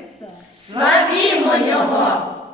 все. Славімо Його!